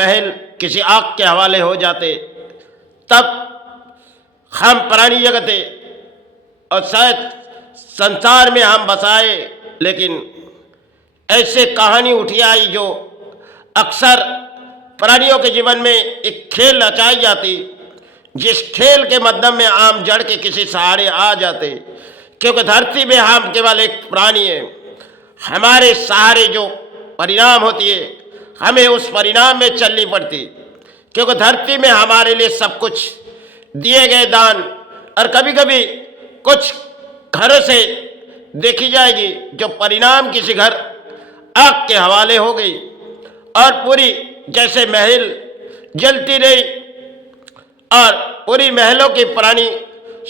महल किसी आग के हवाले हो जाते, तब हम प्राणी जगते और शायद संसार में हम बसाए। लेकिन ऐसे कहानी उठी आई जो अक्सर प्राणियों के जीवन में एक खेल रचाई जाती, जिस खेल के माध्यम में हम जड़ के किसी सहारे आ जाते, क्योंकि धरती में हम केवल एक प्राणी है। हमारे सहारे जो परिणाम होती है, हमें उस परिणाम में चलनी पड़ती, क्योंकि धरती में हमारे लिए सब कुछ दिए गए दान। और कभी कभी कुछ घरों से देखी जाएगी जो परिणाम किसी घर आग के हवाले हो गई और पूरी जैसे महल जलती रही, और पूरी महलों की प्राणी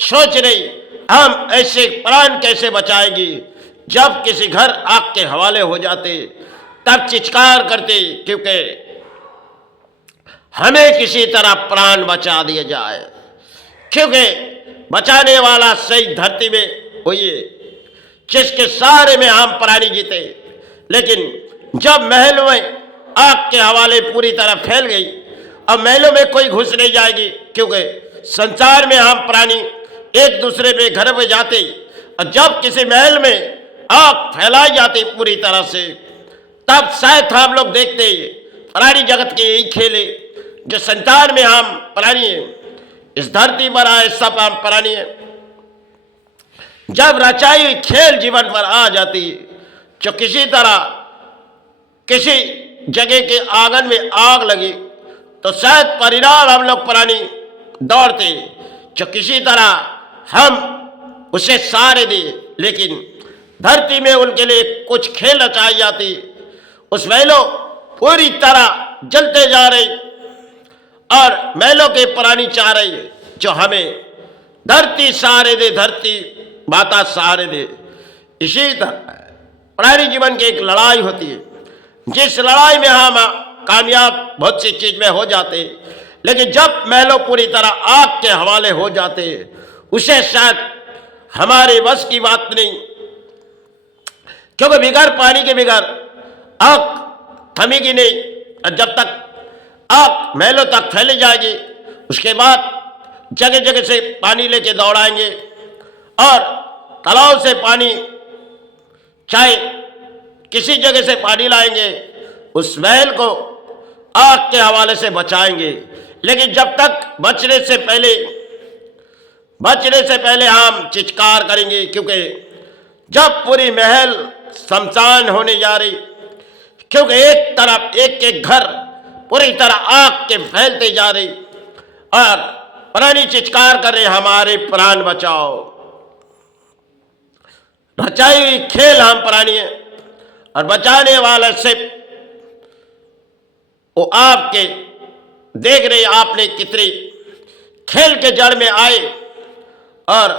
सोच रही हम ऐसे प्राण कैसे बचाएगी। जब किसी घर आग के हवाले हो जाते तब चित्कार करते, क्योंकि हमें किसी तरह प्राण बचा दिया जाए, क्योंकि बचाने वाला सही धरती में वही है जिसके सहारे में हम प्राणी जीते। लेकिन जब महल में आग के हवाले पूरी तरह फैल गई, अब महलों में कोई घुस नहीं जाएगी, क्योंकि संसार में हम प्राणी एक दूसरे में घर में जाते, और जब किसी महल में आग फैलाई जाती पूरी तरह से, तब शायद हम लोग देखते प्राणी जगत के यही खेले जो संसार में हम प्राणी हैं, इस धरती पर आए सब हम प्राणी हैं। जब रचाई हुई खेल जीवन पर आ जाती, जो किसी तरह किसी जगह के आंगन में आग लगी, तो शायद परिणाम हम लोग प्राणी दौड़ते, जो किसी तरह हम उसे सहारे दे। लेकिन धरती में उनके लिए कुछ खेल रचाई जाती, उस महलों पूरी तरह जलते जा रही और महलों के प्राणी चाह रही जो हमें धरती सहारे दे, धरती माता सहारे दे। इसी तरह प्राणी जीवन की एक लड़ाई होती है, जिस लड़ाई में हम कामयाब बहुत सी चीज में हो जाते, लेकिन जब महलों पूरी तरह आग के हवाले हो जाते, उसे शायद हमारे बस की बात नहीं, क्योंकि बिगैर पानी के बिगैर आग थमेगी नहीं। और जब तक आग महलों तक फैली जाएगी, उसके बाद जगह जगह से पानी लेके दौड़ाएंगे और तालाब से पानी, चाहे किसी जगह से पानी लाएंगे, उस महल को आग के हवाले से बचाएंगे। लेकिन जब तक बचने से पहले हम चित्कार करेंगे, क्योंकि जब पूरी महल शमशान होने जा रही, क्योंकि एक तरफ एक एक घर पूरी तरह आग के फैलते जा रही और प्राणी चित्कार कर रहे हमारे प्राण बचाओ। रचाई हुई खेल हम प्राणी हैं, और बचाने वाला से वो आपके देख रहे आपने कितने खेल के जड़ में आए और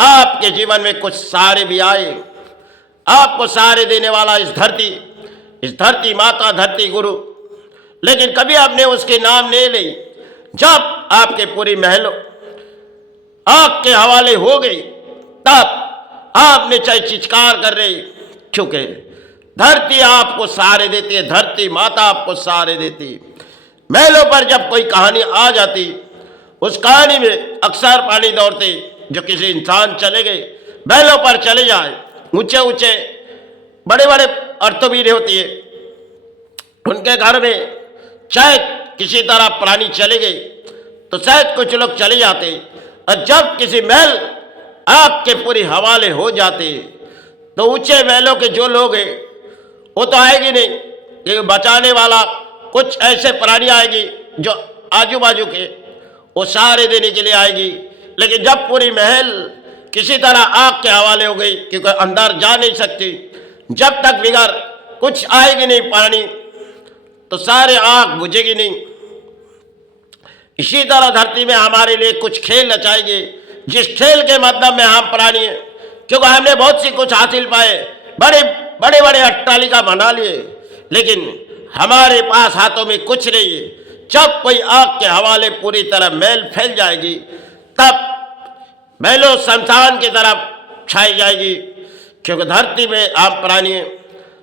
आपके जीवन में कुछ सहारे भी आए। आपको सहारे देने वाला इस धरती माता, धरती गुरु, लेकिन कभी आपने उसके नाम नहीं ली। जब आपके पूरी महलों आग के हवाले हो गई, तब आपने चाहे चित्कार कर रहे, क्योंकि धरती आपको सहारे देती है, धरती माता आपको सहारे देती। महलों पर जब कोई कहानी आ जाती, उस कहानी में अक्सर पानी दौड़ते, जो किसी इंसान चले गए महलों पर चले जाए, ऊंचे ऊंचे बड़े बड़े अर्थवीर होती है, उनके घर में चाहे किसी तरह प्राणी चले गए तो शायद कुछ लोग चले जाते, और जब किसी महल आग के पूरी हवाले हो जाते, तो ऊंचे महलों के जो लोग हैं वो तो आएगी नहीं, लेकिन बचाने वाला कुछ ऐसे प्राणी आएगी जो आजू बाजू के वो सहारे देने के लिए आएगी। लेकिन जब पूरी महल किसी तरह आग के हवाले हो गई, क्योंकि अंदर जा नहीं सकती, जब तक बिगड़ कुछ आएगी नहीं पानी, तो सारे आग बुझेगी नहीं। इसी तरह धरती में हमारे लिए कुछ खेल रचाएंगे, जिस खेल के माध्यम में हम प्राणी हैं, क्योंकि हमने बहुत सी कुछ हासिल पाए, बड़े बड़े बड़े अट्टालिका बना लिए, लेकिन हमारे पास हाथों में कुछ नहीं है। जब कोई आग के हवाले पूरी तरह मैल फैल जाएगी, तब मैलों शमशान की तरफ छाई जाएगी, क्योंकि धरती में आप प्राणी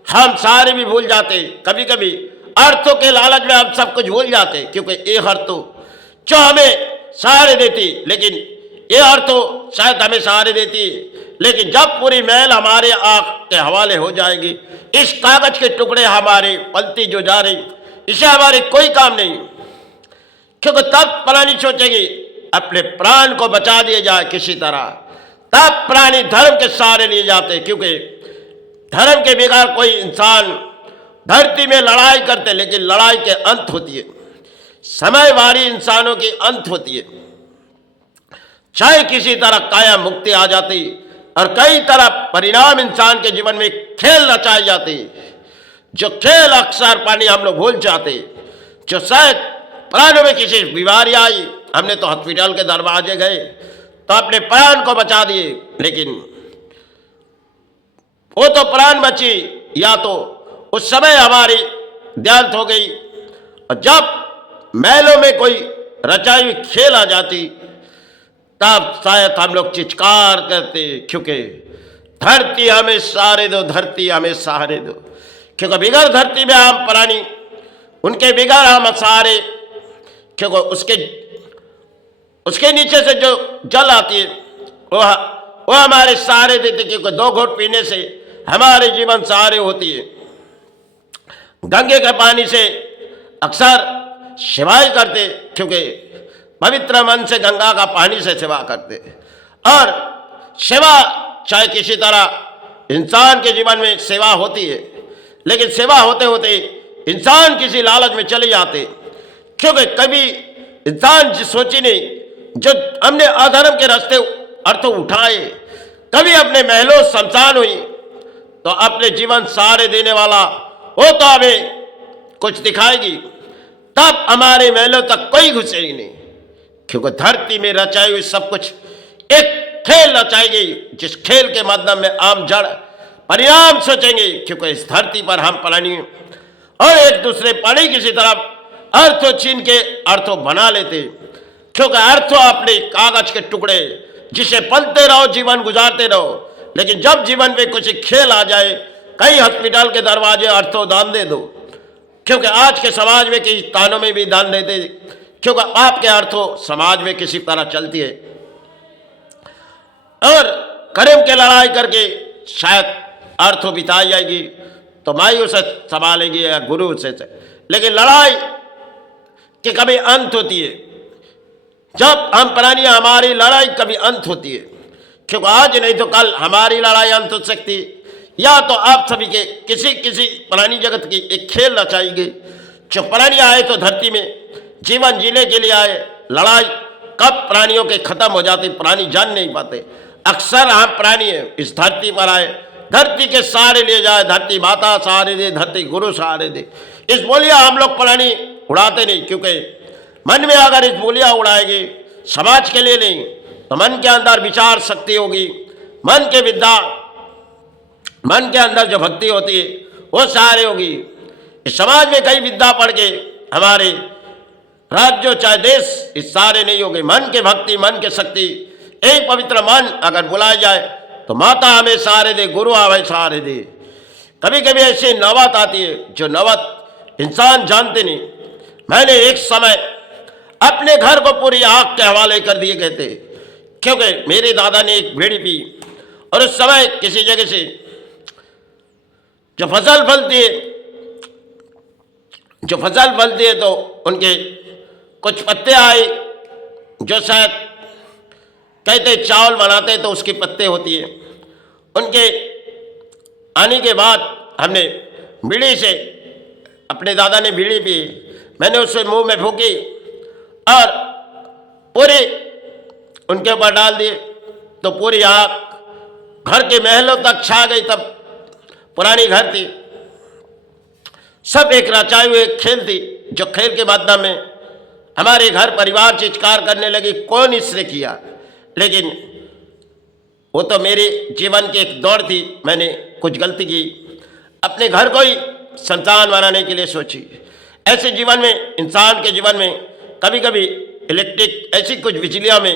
हम सारे भी भूल जाते, कभी कभी अर्थों के लालच में हम सब कुछ भूल जाते, क्योंकि एक अर्थ तो जो हमें सहारे देती, लेकिन ये अर्थ तो शायद हमें सहारे देती, लेकिन जब पूरी महल हमारे आंख के हवाले हो जाएगी, इस कागज के टुकड़े हमारे पलती जो जा रही, इसे हमारे कोई काम नहीं, क्योंकि तब प्राणी सोचेगी अपने प्राण को बचा दिया जाए किसी तरह। तब प्राणी धर्म के सहारे लिए जाते, क्योंकि धर्म के बगैर कोई इंसान धरती में लड़ाई करते, लेकिन लड़ाई के अंत होती है, समयवारी इंसानों की अंत होती है। चाहे किसी तरह काया मुक्ति आ जाती और कई तरह परिणाम इंसान के जीवन में खेल रचाई जाती, जो खेल अक्सर पानी हम लोग भूल जाते। जो शायद प्राणों में किसी बीमारी आई, हमने तो हॉस्पिटल के दरवाजे गए तो अपने प्राण को बचा दिए, लेकिन वो तो प्राण बची, या तो उस समय हमारी देहांत हो गई। और जब महलों में कोई रचाई हुई खेल आ जाती, तब शायद हम लोग चित्कार करते, क्योंकि धरती हमें सहारे दो, धरती हमें सहारे दो। क्योंकि बिगड़ धरती में हम प्राणी, उनके बिगड़ हम सहारे, क्योंकि उसके नीचे से जो जल आती है वो हमारे सहारे देते, क्योंकि 2 घूंट पीने से हमारे जीवन सहारे होती है। गंगे के पानी से अक्सर सेवाएं करते, क्योंकि पवित्र मन से गंगा का पानी से सेवा करते। और सेवा चाहे किसी तरह इंसान के जीवन में सेवा होती है, लेकिन सेवा होते होते इंसान किसी लालच में चले जाते, क्योंकि कभी इंसान सोची नहीं, जो हमने अधर्म के रास्ते अर्थ उठाए, कभी अपने महलों शमशान हुई, तो अपने जीवन सहारे देने वाला वो तो हमें कुछ दिखाएगी, तब हमारे महलों तक कोई घुसे ही नहीं, क्योंकि धरती में रचाई हुई सब कुछ एक खेल रचाई गई, जिस खेल के माध्यम में आम जड़ परिणाम सोचेंगे, क्योंकि इस धरती पर हम प्राणी और एक दूसरे प्राणी किसी तरह अर्थों छीन के अर्थों बना लेते, क्योंकि अर्थों अपने कागज के टुकड़े जिसे पलते रहो, जीवन गुजारते रहो, लेकिन जब जीवन में कुछ खेल आ जाए, कई हॉस्पिटल के दरवाजे अर्थों दान दे दो, क्योंकि आज के समाज में कई तानों में भी दान देते, क्योंकि आपके अर्थों समाज में किसी तरह चलती है। और कर्म के लड़ाई करके शायद अर्थों बिताई जाएगी, तो माई उसे संभालेगी या गुरु उसे, लेकिन लड़ाई की कभी अंत होती है। जब हम प्राणी, हमारी लड़ाई कभी अंत होती है, क्योंकि आज नहीं तो कल हमारी लड़ाई अंत हो सकती है, या तो आप सभी के किसी प्राणी जगत की एक खेल रचाई गई। जो प्राणी आए तो धरती में जीवन जीने के लिए आए, लड़ाई कब प्राणियों के खत्म हो जाती प्राणी जान नहीं पाते। अक्सर हम प्राणी हैं, इस धरती पर आए, धरती के सहारे ले जाए, धरती माता सहारे दे, धरती गुरु सहारे दे। इस बोलिया हम लोग प्राणी उड़ाते नहीं, क्योंकि मन में अगर इस बोलिया उड़ाएगी समाज के लिए नहीं, तो मन के अंदर विचार शक्ति होगी, मन के विद्या, मन के अंदर जो भक्ति होती है वो सहारे होगी। इस समाज में कई विद्या पढ़ के हमारे राज्यों चाहे देश इस सहारे नहीं होंगे। मन के भक्ति, मन के शक्ति, एक पवित्र मन अगर बुलाया जाए तो माता हमें सहारे दे, गुरु हमें सहारे दे। कभी कभी ऐसी नौबत आती है जो नौबत इंसान जानते नहीं। मैंने एक समय अपने घर को पूरी आग के हवाले कर दिए गए थे, क्योंकि मेरे दादा ने एक बीड़ी पी, और उस समय किसी जगह से जो फसल फलती है तो उनके कुछ पत्ते आए, जो शायद कहते चावल बनाते तो उसकी पत्ते होती है। उनके आने के बाद हमने बीड़ी से, अपने दादा ने बीड़ी पी, मैंने उसे मुंह में फूकी और पूरी उनके ऊपर डाल दिए, तो पूरी आग घर के महलों तक छा गई। तब पुरानी घर थी, सब एक रचाई हुए खेल थी, जो खेल के माध्यम में हमारे घर परिवार चित्कार करने लगी, कौन इसने किया। लेकिन वो तो मेरे जीवन की एक दौड़ थी, मैंने कुछ गलती की, अपने घर को ही संतान बनाने के लिए सोची। ऐसे जीवन में, इंसान के जीवन में कभी कभी इलेक्ट्रिक ऐसी कुछ बिजलियों में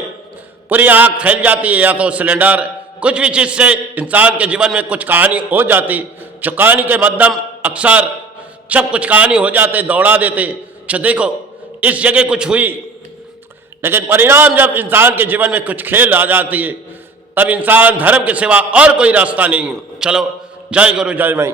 पूरी आग फैल जाती है, या तो सिलेंडर, कुछ भी चीज़ से इंसान के जीवन में कुछ कहानी हो जाती, जो कहानी के माध्यम अक्सर सब कुछ कहानी हो जाते, दौड़ा देते। अच्छा देखो इस जगह कुछ हुई, लेकिन परिणाम जब इंसान के जीवन में कुछ खेल आ जाती है, तब इंसान धर्म के सिवा और कोई रास्ता नहीं है। चलो जय गुरु जय माई।